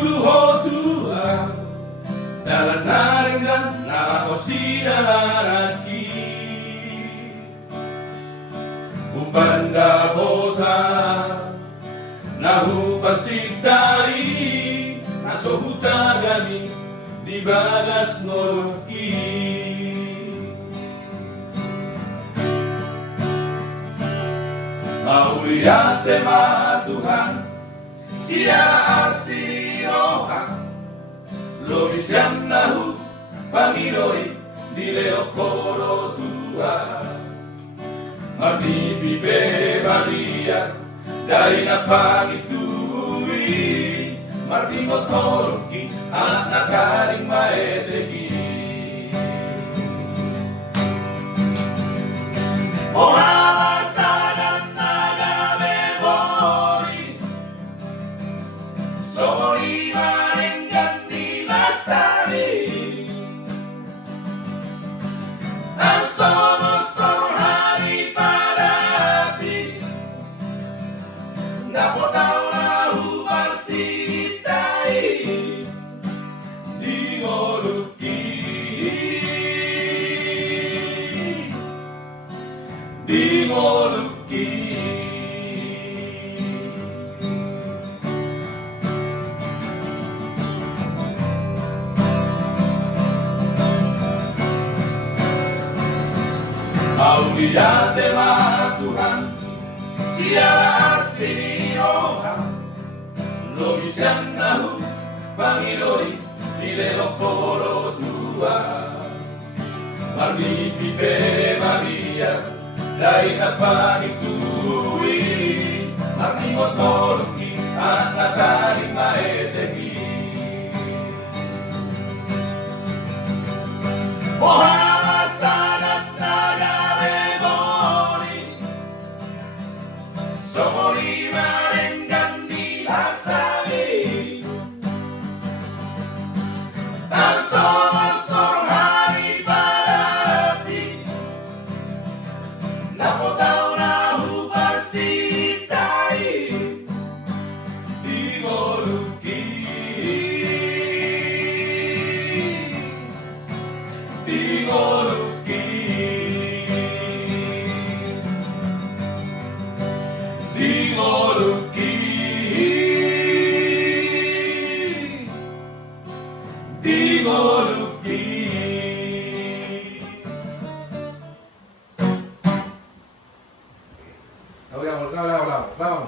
Luho Tuhan dalam naringan narakosi dalaraki Umbanda bota nahu pasitari nasohuta gani di bagas noloki Mauliate ma Tuhan siara asinoha Lorisian nahu pangiroi di leokoro tua Mardibi bebalia dari napangitui Mardimo toloki anak nakaring maetegi Ohana sadan naga memori Sorry marenggan di masari Asono soro hari padati Napo tau nahu marsitai Di ngoluki Di ngoluki Auliate ma Tuhan siara asinioha Lorisian nahu pangiroi di leokoro tua Mardipi pe Maria dai napanitui Mardimu toloki anak nakaring maetegi Ohana sadat naga memori Somori marenggan di asali Tarsono soro hari padati Napo tau nahu marsitai Di ngoluki Di ngoluki Di ngoluki Di ngoluki Đâu đâu đâu đâu đâu